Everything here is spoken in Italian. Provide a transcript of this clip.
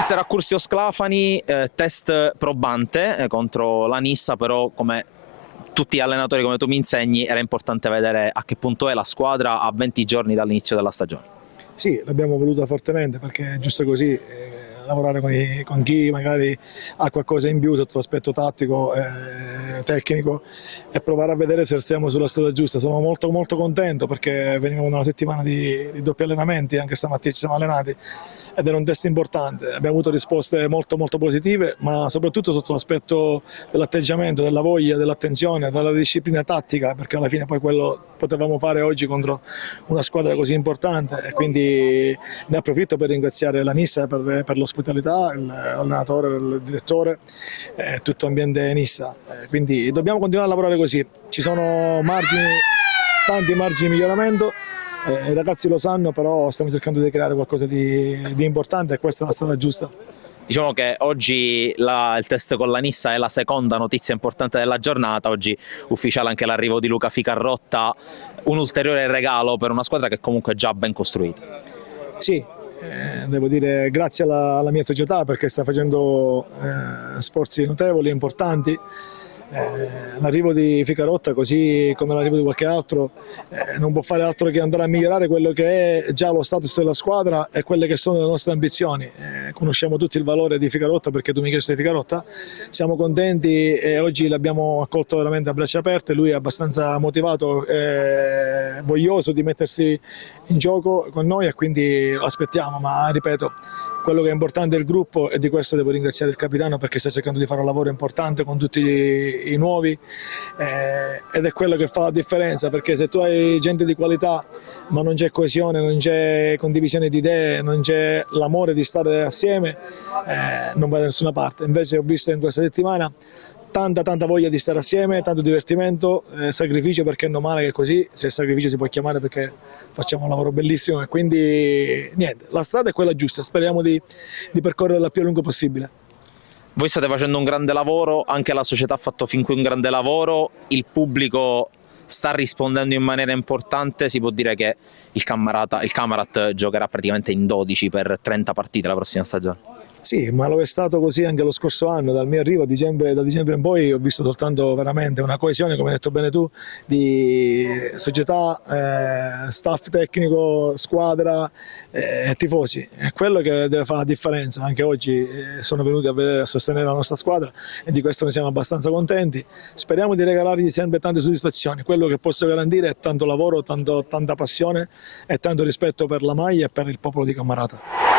Mister Accursio Sclafani, test probante contro la Nissa, però come tutti gli allenatori, come tu mi insegni, era importante vedere a che punto è la squadra a 20 giorni dall'inizio della stagione. Sì, l'abbiamo voluta fortemente perché è giusto così, lavorare con chi magari ha qualcosa in più sotto l'aspetto tattico, tecnico, e provare a vedere se siamo sulla strada giusta. Sono molto contento perché venivamo da una settimana di doppi allenamenti, anche stamattina ci siamo allenati ed era un test importante. Abbiamo avuto risposte molto positive, ma soprattutto sotto l'aspetto dell'atteggiamento, della voglia, dell'attenzione, della disciplina tattica, perché alla fine poi quello potevamo fare oggi contro una squadra così importante, e quindi ne approfitto per ringraziare la Nissa per l'ospitalità, l'allenatore, il direttore, tutto l'ambiente Nissa. Quindi dobbiamo continuare a lavorare così, ci sono tanti margini di miglioramento. I ragazzi lo sanno, però stiamo cercando di creare qualcosa di importante e questa è la strada giusta. Diciamo che oggi il test con la Nissa è la seconda notizia importante della giornata, oggi ufficiale anche l'arrivo di Luca Ficarrotta, un ulteriore regalo per una squadra che comunque è già ben costruita. Sì, devo dire grazie alla mia società perché sta facendo sforzi notevoli e importanti. L'arrivo di Ficarotta, così come l'arrivo di qualche altro, non può fare altro che andare a migliorare quello che è già lo status della squadra e quelle che sono le nostre ambizioni. Conosciamo tutti il valore di Ficarotta perché tu mi hai chiesto di Ficarotta, siamo contenti e oggi l'abbiamo accolto veramente a braccia aperte. Lui è abbastanza motivato e voglioso di mettersi in gioco con noi e quindi lo aspettiamo, ma ripeto, quello che è importante è il gruppo e di questo devo ringraziare il capitano perché sta cercando di fare un lavoro importante con tutti i nuovi, ed è quello che fa la differenza, perché se tu hai gente di qualità ma non c'è coesione, non c'è condivisione di idee, non c'è l'amore di stare assieme, non vai da nessuna parte. Invece ho visto in questa settimana tanta voglia di stare assieme, tanto divertimento, sacrificio, perché è normale che così, se sacrificio si può chiamare perché facciamo un lavoro bellissimo, e quindi niente, la strada è quella giusta, speriamo di percorrerla il più a lungo possibile. Voi state facendo un grande lavoro, anche la società ha fatto fin qui un grande lavoro, il pubblico sta rispondendo in maniera importante, si può dire che il Camarat giocherà praticamente in 12 per 30 partite la prossima stagione. Sì, ma lo è stato così anche lo scorso anno. Dal mio arrivo da dicembre in poi ho visto soltanto veramente una coesione, come hai detto bene tu, di società, staff tecnico, squadra e tifosi. È quello che deve fare la differenza. Anche oggi sono venuti a sostenere la nostra squadra e di questo ne siamo abbastanza contenti. Speriamo di regalargli sempre tante soddisfazioni. Quello che posso garantire è tanto lavoro, tanta passione e tanto rispetto per la maglia e per il popolo di Camarata.